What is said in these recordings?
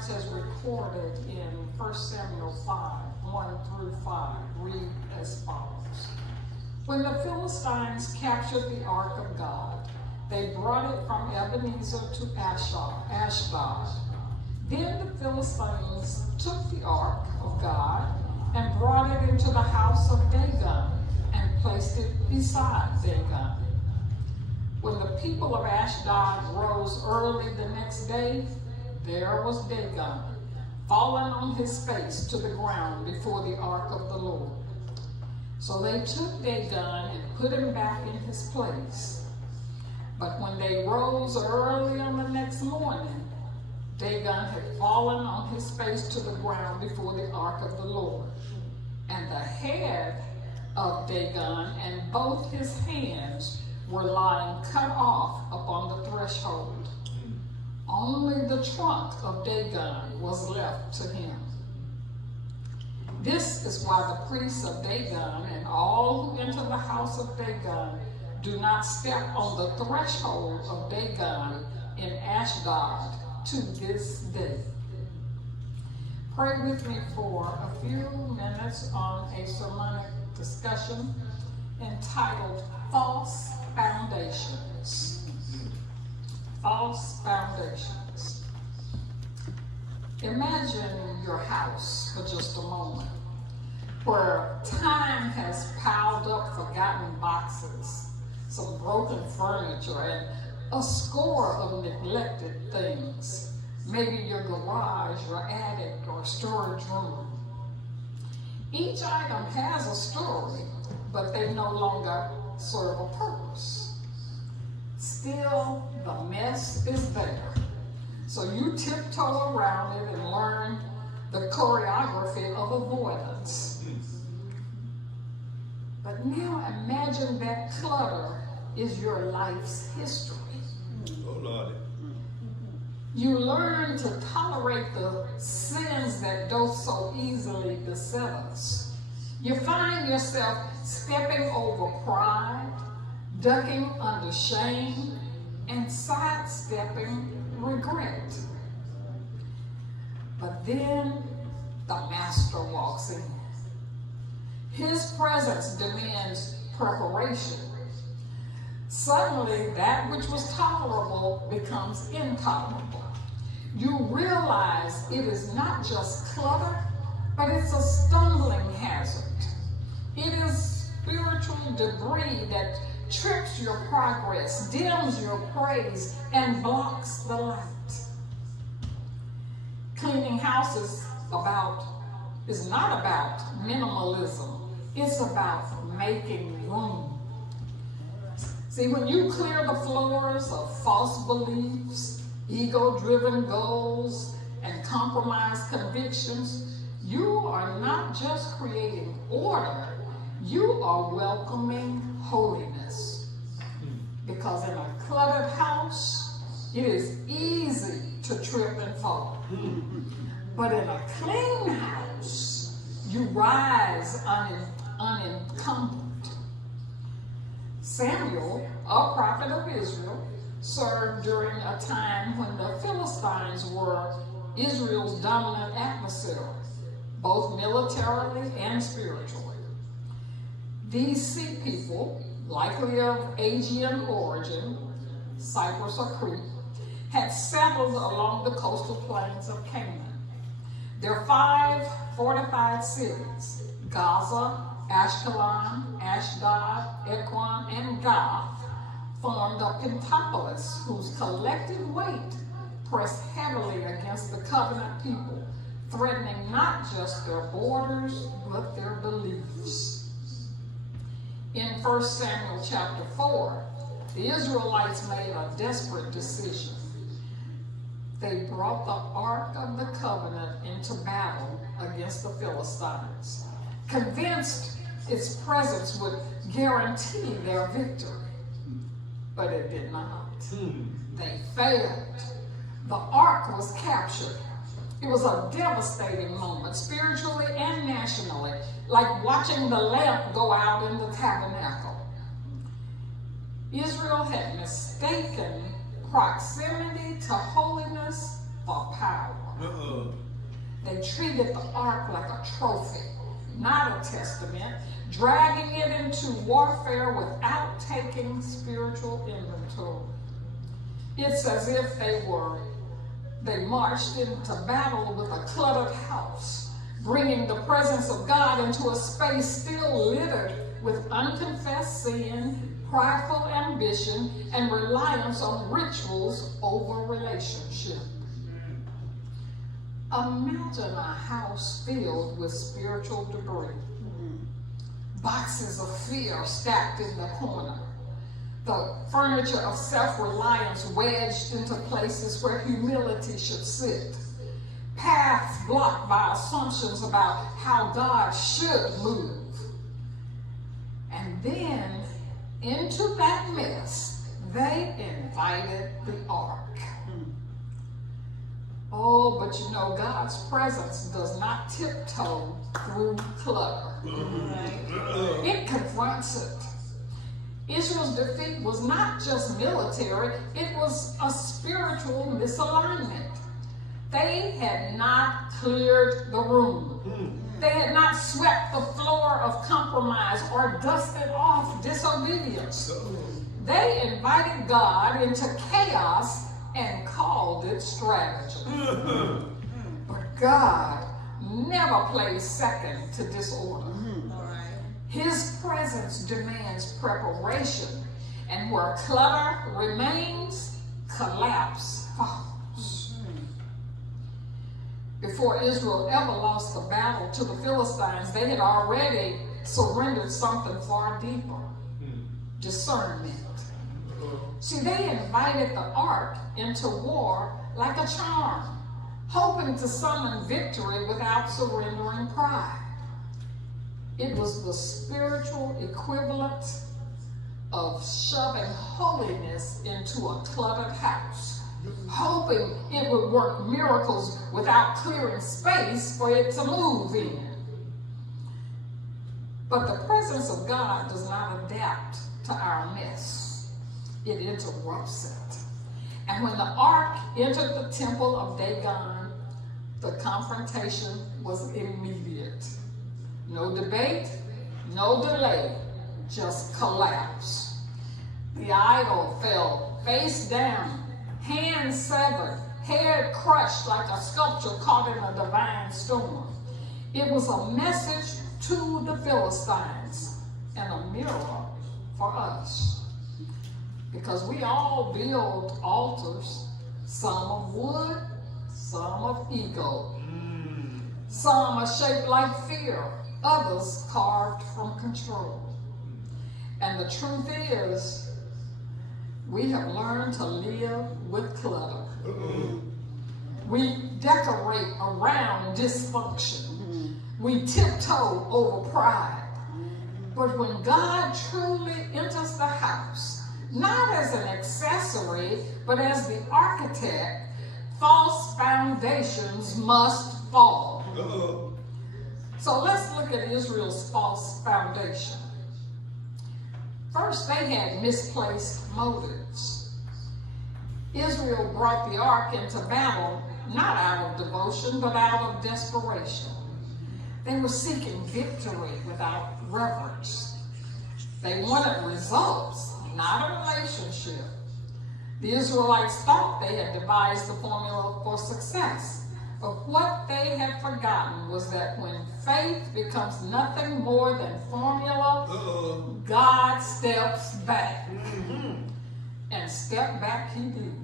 occurrence as recorded in 1 Samuel 5, 1 through 5, read as follows. When the Philistines captured the ark of God, they brought it from Ebenezer to Ashdod. Then the Philistines took the ark of God and brought it into the house of Dagon and placed it beside Dagon. When the people of Ashdod rose early the next day, there was Dagon, fallen on his face to the ground before the ark of the Lord. So they took Dagon and put him back in his place. But when they rose early on the next morning, Dagon had fallen on his face to the ground before the ark of the Lord. And the head of Dagon and both his hands were lying cut off upon the threshold. Only the trunk of Dagon was left to him. This is why the priests of Dagon and all who enter the house of Dagon do not step on the threshold of Dagon in Ashdod to this day. Pray with me for a few minutes on a sermonic discussion entitled False Foundations. False foundations. Imagine your house for just a moment, where time has piled up forgotten boxes, some broken furniture, and a score of neglected things. Maybe your garage, your attic, or storage room. Each item has a story, but they no longer serve a purpose. Still, the mess is there. So you tiptoe around it and learn the choreography of avoidance. But now imagine that clutter is your life's history. Oh, Lord. You learn to tolerate the sins that don't so easily beset us. You find yourself stepping over pride, ducking under shame, and sidestepping regret. But then the master walks in. His presence demands preparation. Suddenly, that which was tolerable becomes intolerable. You realize it is not just clutter, but it's a stumbling hazard. It is spiritual debris that trips your progress, dims your praise, and blocks the light. Cleaning house is not about minimalism. It's about making room. See, when you clear the floors of false beliefs, ego-driven goals, and compromised convictions, you are not just creating order, you are welcoming holiness. Because in a cluttered house, it is easy to trip and fall. But in a clean house, you rise unencumbered. Samuel, a prophet of Israel, served during a time when the Philistines were Israel's dominant adversary, both militarily and spiritually. These sea people, likely of Aegean origin, Cyprus or Crete, had settled along the coastal plains of Canaan. Their 5 fortified cities, Gaza, Ashkelon, Ashdod, Ekron, and Gath, formed a pentapolis whose collective weight pressed heavily against the covenant people, threatening not just their borders, but their beliefs. In 1 Samuel chapter 4, the Israelites made a desperate decision. They brought the Ark of the Covenant into battle against the Philistines, convinced its presence would guarantee their victory. But it did not. They failed. The Ark was captured. It was a devastating moment, spiritually and nationally, like watching the lamp go out in the tabernacle. Israel had mistaken proximity to holiness for power. treated the ark like a trophy, not a testament, dragging it into warfare without taking spiritual inventory. It's as if they marched into battle with a cluttered house, bringing the presence of God into a space still littered with unconfessed sin, prideful ambition, and reliance on rituals over relationship. Imagine a house filled with spiritual debris. Boxes of fear stacked in the corner. The furniture of self-reliance wedged into places where humility should sit. Paths blocked by assumptions about how God should move. And then, into that mess, they invited the ark. Oh, but you know, God's presence does not tiptoe through clutter. It confronts it. Israel's defeat was not just military, it was a spiritual misalignment. They had not cleared the room. They had not swept the floor of compromise or dusted off disobedience. They invited God into chaos and called it strategy. But God never plays second to disorder. His presence demands preparation, and where clutter remains, collapse follows. Before Israel ever lost the battle to the Philistines, they had already surrendered something far deeper: discernment. See, they invited the ark into war like a charm, hoping to summon victory without surrendering pride. It was the spiritual equivalent of shoving holiness into a cluttered house, hoping it would work miracles without clearing space for it to move in. But the presence of God does not adapt to our mess. It interrupts it. And when the ark entered the temple of Dagon, the confrontation was immediate. No debate, no delay, just collapse. The idol fell face down, hands severed, head crushed like a sculpture caught in a divine storm. It was a message to the Philistines and a mirror for us. Because we all build altars, some of wood, some of ego. Some are shaped like fear, others carved from control. And the truth is, we have learned to live with clutter. We decorate around dysfunction. We tiptoe over pride. But when God truly enters the house, not as an accessory, but as the architect, false foundations must fall. So let's look at Israel's false foundation. First, they had misplaced motives. Israel brought the ark into battle not out of devotion, but out of desperation. They were seeking victory without reverence. They wanted results, not a relationship. The Israelites thought they had devised the formula for success, but what they had forgotten was that when faith becomes nothing more than formula, God steps back. And step back he did.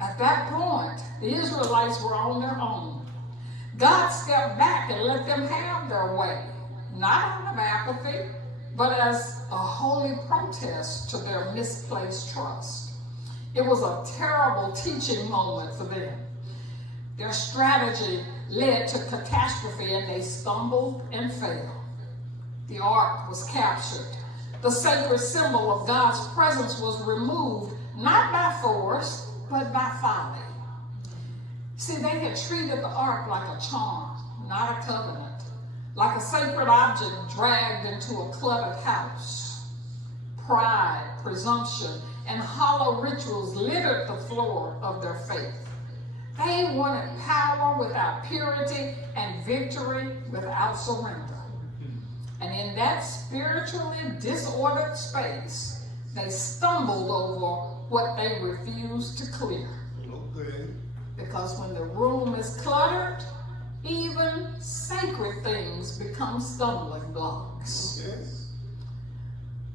At that point, the Israelites were on their own. God stepped back and let them have their way, not out of apathy, but as a holy protest to their misplaced trust. It was a terrible teaching moment for them. Their strategy led to catastrophe, and they stumbled and failed. The ark was captured. The sacred symbol of God's presence was removed, not by force, but by folly. See, they had treated the ark like a charm, not a covenant, like a sacred object dragged into a cluttered house. Pride, presumption, and hollow rituals littered the floor of their faith. They wanted power power without purity, and victory without surrender. And in that spiritually disordered space, they stumbled over what they refused to clear. Okay. Because when the room is cluttered, even sacred things become stumbling blocks. Okay.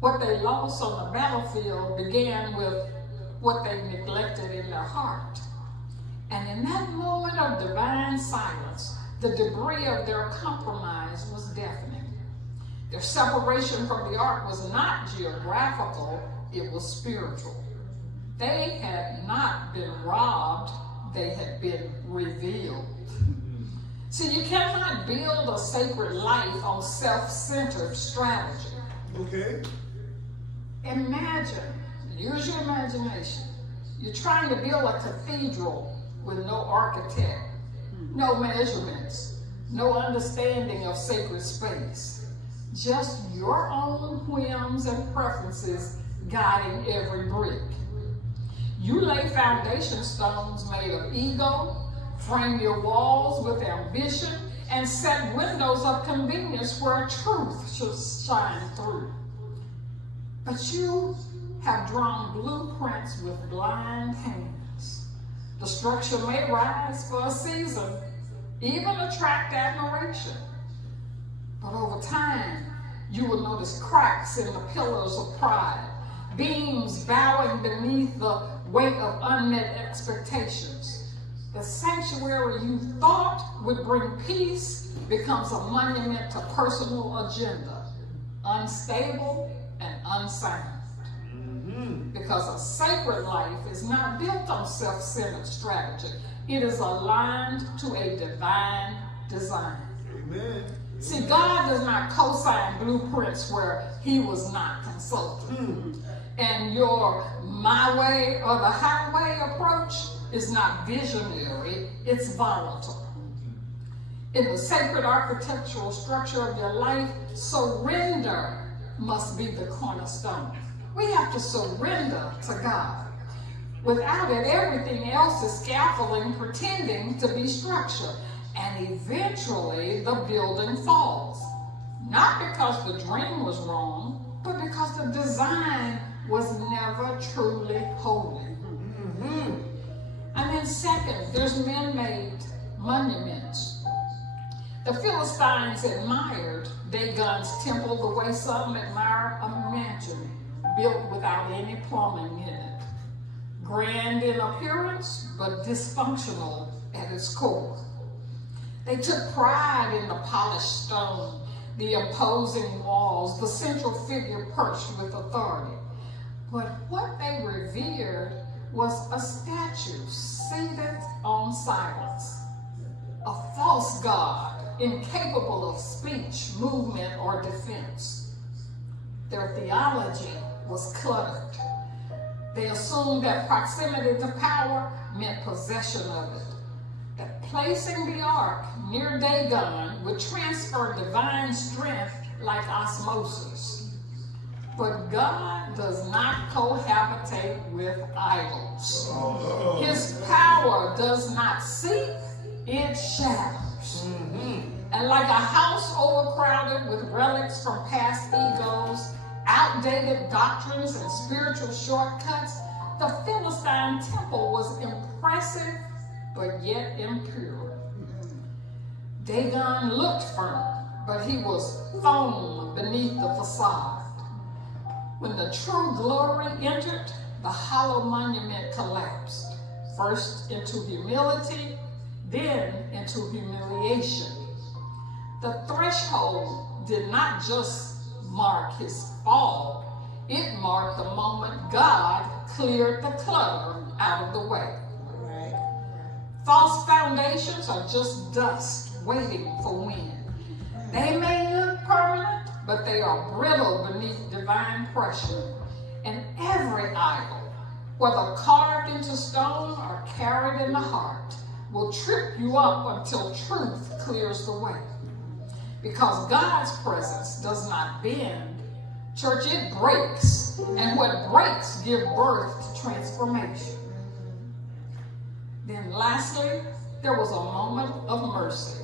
What they lost on the battlefield began with what they neglected in their heart. And in that moment of divine silence, the debris of their compromise was deafening. Their separation from the ark was not geographical, it was spiritual. They had not been robbed, they had been revealed. See, you cannot build a sacred life on self-centered strategy. Okay. Imagine, use your imagination. You're trying to build a cathedral with no architect, no measurements, no understanding of sacred space. Just your own whims and preferences guiding every brick. You lay foundation stones made of ego, frame your walls with ambition, and set windows of convenience where truth should shine through. But you have drawn blueprints with blind hands. The structure may rise for a season, even attract admiration. But over time, you will notice cracks in the pillars of pride, beams bowing beneath the weight of unmet expectations. The sanctuary you thought would bring peace becomes a monument to personal agenda, unstable and unsound. Because a sacred life is not built on self-centered strategy. It is aligned to a divine design. Amen. See, God does not co-sign blueprints where he was not consulted. And your my way or the highway approach is not visionary, it's volatile. In the sacred architectural structure of your life, surrender must be the cornerstone. We have to surrender to God. Without it, everything else is scaffolding, pretending to be structure. And eventually, the building falls. Not because the dream was wrong, but because the design was never truly holy. And then second, there's man-made monuments. The Philistines admired Dagon's temple the way some admire a mansion built without any plumbing in it. Grand in appearance, but dysfunctional at its core. They took pride in the polished stone, the imposing walls, the central figure perched with authority. But what they revered was a statue seated on silence, a false god incapable of speech, movement, or defense. Their theology was cluttered. They assumed that proximity to power meant possession of it, that placing the ark near Dagon would transfer divine strength like osmosis. But God does not cohabitate with idols. His power does not seek, it shatters. And like a house overcrowded with relics from past egos, outdated doctrines, and spiritual shortcuts, the Philistine temple was impressive, but yet impure. Dagon looked firm, but he was foam beneath the facade. When the true glory entered, the hollow monument collapsed, first into humility, then into humiliation. The threshold did not just mark his fall, it marked the moment God cleared the clutter out of the way. False foundations are just dust waiting for wind. They may look permanent, but they are brittle beneath divine pressure. And every idol, whether carved into stone or carried in the heart, will trip you up until truth clears the way. Because God's presence does not bend. Church, it breaks. And what breaks give birth to transformation. Then lastly, there was a moment of mercy.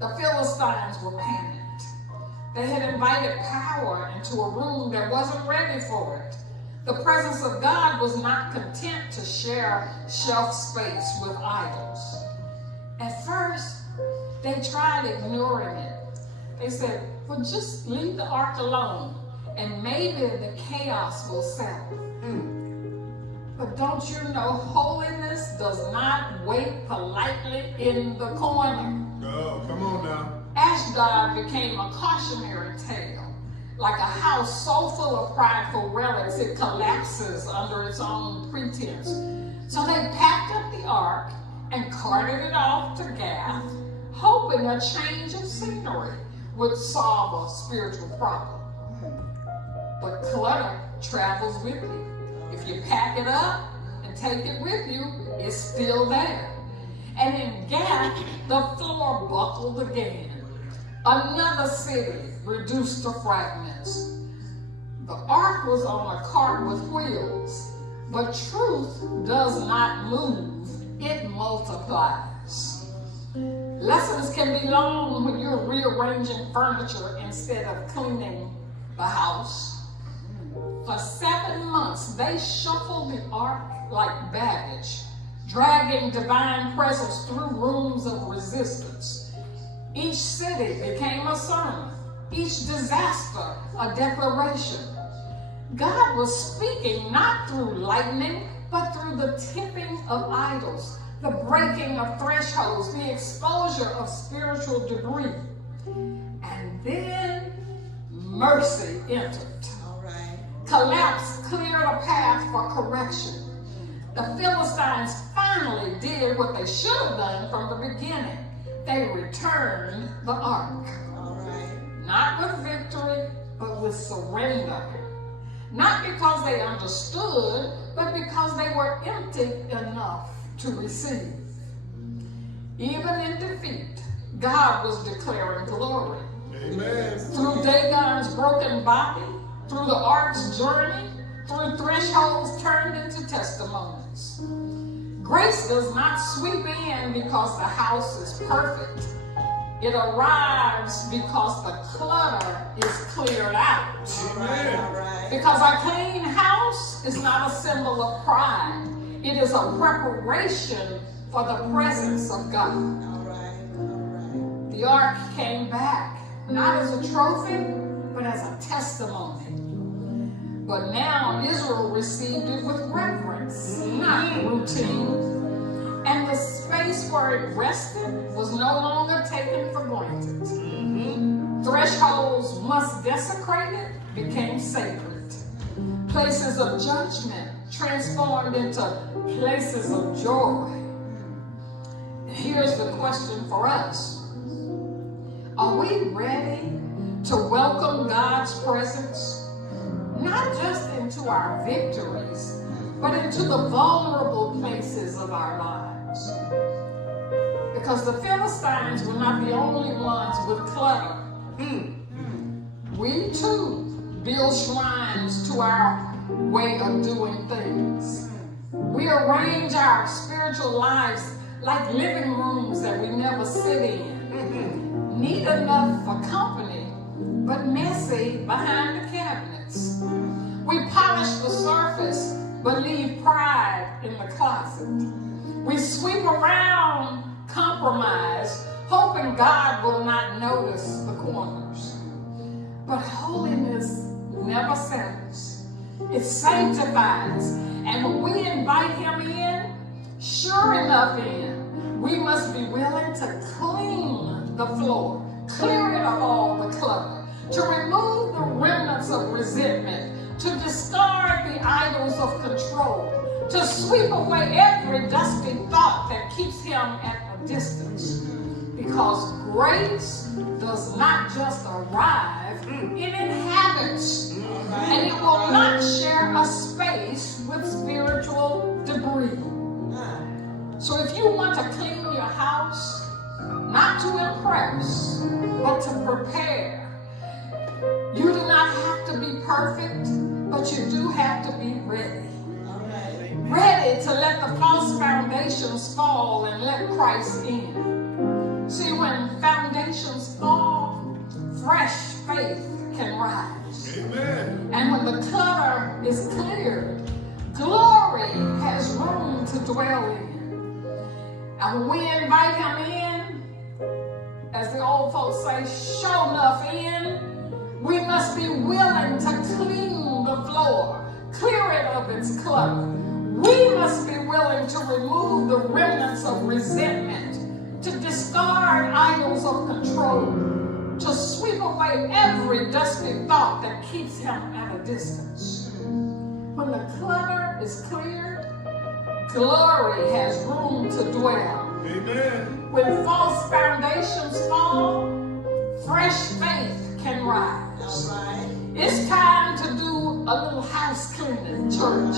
The Philistines were panicked. They had invited power into a room that wasn't ready for it. The presence of God was not content to share shelf space with idols. At first, they tried ignoring it. They said, well, just leave the ark alone, and maybe the chaos will settle. But don't you know, holiness does not wait politely in the corner. Oh, come on now. Ashdod became a cautionary tale, like a house so full of prideful relics it collapses under its own pretense. So they packed up the ark and carted it off to Gath, hoping a change of scenery would solve a spiritual problem. But clutter travels with you. If you pack it up and take it with you, it's still there. And in Gath, the floor buckled again. Another city reduced to fragments. The ark was on a cart with wheels, but truth does not move, it multiplies. Lessons can be long when you're rearranging furniture instead of cleaning the house. For 7 months, they shuffled the ark like baggage, dragging divine presence through rooms of resistance. Each city became a sermon, each disaster a declaration. God was speaking not through lightning, but through the tipping of idols, the breaking of thresholds, the exposure of spiritual debris. And then mercy entered. Collapse cleared a path for correction. The Philistines finally did what they should have done from the beginning. They returned the ark. Not with victory, but with surrender. Not because they understood, but because they were empty enough to receive. Even in defeat, God was declaring glory. Amen. Through Dagon's broken body, through the ark's journey, through thresholds turned into testimonies. Grace does not sweep in because the house is perfect. It arrives because the clutter is cleared out. Amen. Because a clean house is not a symbol of pride. It is a preparation for the presence of God. The ark came back, not as a trophy, but as a testimony. But now Israel received it with reverence, not routine. And the space where it rested was no longer taken for granted. Thresholds once desecrated became sacred. Places of judgment transformed into places of joy. And here's the question for us. Are we ready to welcome God's presence? Not just into our victories, but into the vulnerable places of our lives. Because the Philistines were not the only ones with clutter. We too build shrines to our way of doing things. We arrange our spiritual lives like living rooms that we never sit in. Neat enough for company, but messy behind the cabinets. We polish the surface, but leave pride in the closet. We sweep around compromise, hoping God will not notice the corners. But holiness never settles. It sanctifies. And when we invite him in, sure enough we must be willing to clean the floor, clear it of all the clutter, to remove the remnants of resentment, to discard the idols of control, to sweep away every dusty thought that keeps him at a distance. Because grace does not just arrive, it inhabits. And it will not share a space with spiritual debris. So if you want to clean your house, not to impress, but to prepare, you do not have to be perfect, but you do have to be ready. Ready to let the false foundation foundations fall and let Christ in. See, when foundations fall, fresh faith can rise. Amen. And when the clutter is cleared, glory has room to dwell in. And when we invite him in, as the old folks say, show enough in, we must be willing to clean the floor, clear it of its clutter. We must be willing to remove the remnants of resentment, to discard idols of control, to sweep away every dusty thought that keeps him at a distance. When the clutter is cleared, glory has room to dwell. Amen. When false foundations fall, fresh faith can rise. All right. It's time to do a little house cleaning, church.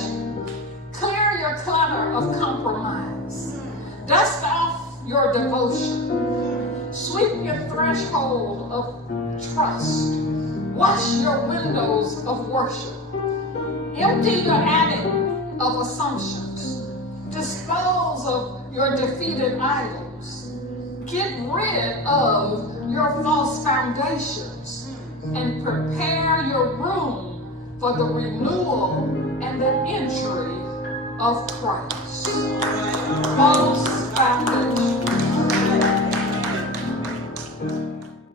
Clear your clutter of compromise. Dust off your devotion. Sweep your threshold of trust. Wash your windows of worship. Empty your attic of assumptions. Dispose of your defeated idols. Get rid of your false foundations and prepare your room for the renewal and the entry of Christ. False